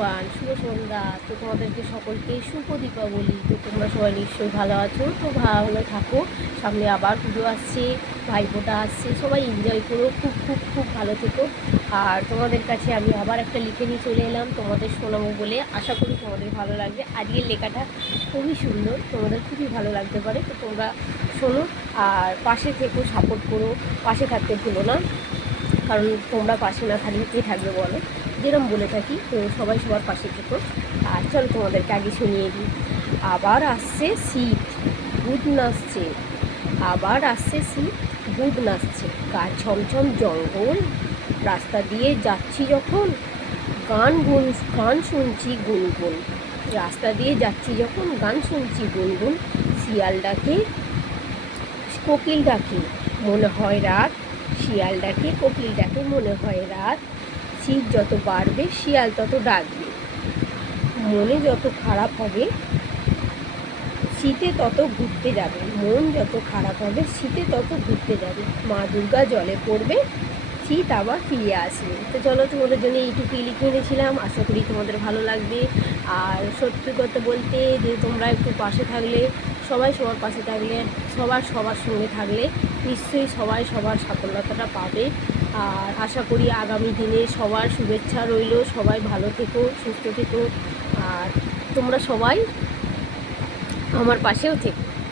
Everyone, শুভ সন্ধ্যা। তো তোমাদেরকে সকলকে শুভ দীপাবলি। তো তোমরা সবাই নিশ্চয়ই ভালো আছো, তো ভালো থাকো। সামনে আবার পুজো আসছে, ভাইফোঁটা আসছে, সবাই এনজয় করো, খুব খুব খুব ভালো থেকো। আর তোমাদের কাছে আমি আবার একটা লিখে নিয়ে চলে এলাম তোমাদের শোনাবো বলে। আশা করি তোমাদের ভালো লাগবে। আজকের লেখাটা খুবই সুন্দর, তোমাদের খুবই ভালো লাগতে পারে। তো তোমরা শোনো আর পাশে থেকো, সাপোর্ট করো, পাশে থাকতে ভুলো না। কারণ তোমরা পাশে না থাকলে কে থাকবে বলো, যেরকম বলে থাকি। তো সবাই সবার পাশে থেকো। আর চলো তোমাদেরকে আগে শুনিয়ে দিই। আবার আসছে শীত, বুধ নাচছে। আবার আসছে শীত, বুধ নাচছে। গা ছমছম জঙ্গল, রাস্তা দিয়ে যাচ্ছি যখন গান শুনছি গুনগুন। রাস্তা দিয়ে যাচ্ছি যখন গান শুনছি গুনগুন। শিয়াল ডাকে, কোকিল ডাকে, মনে হয় রাত। শিয়াল ডাকে, কোকিল ডাকে, মনে হয় রাত। শীত যত বাড়বে শিয়াল তত ডাকবে। মনে যত খারাপ হবে শীতে তত ঘুরতে যাবে। মন যত খারাপ হবে শীতে তত ঘুরতে যাবে। মা দুর্গা জলে পড়বে, শীত আবার ফিরে আসবে। তো চলো, তোমাদের জন্য এইটুকুই লিখে এনেছিলাম, আশা করি তোমাদের ভালো লাগবে। আর সত্যি কথা বলতে যে তোমরা একটু পাশে থাকলে, সবাই সবার পাশে থাকলে, সবার সঙ্গে থাকলে নিশ্চয়ই সবাই সবার সাফল্যতাটা পাবে। আর আশা করি আগামী দিনে সবার শুভেচ্ছা রইল। সবাই ভালো থেকো, সুস্থ থেকো। আর তোমরা সবাই আমার পাশেও থেকো।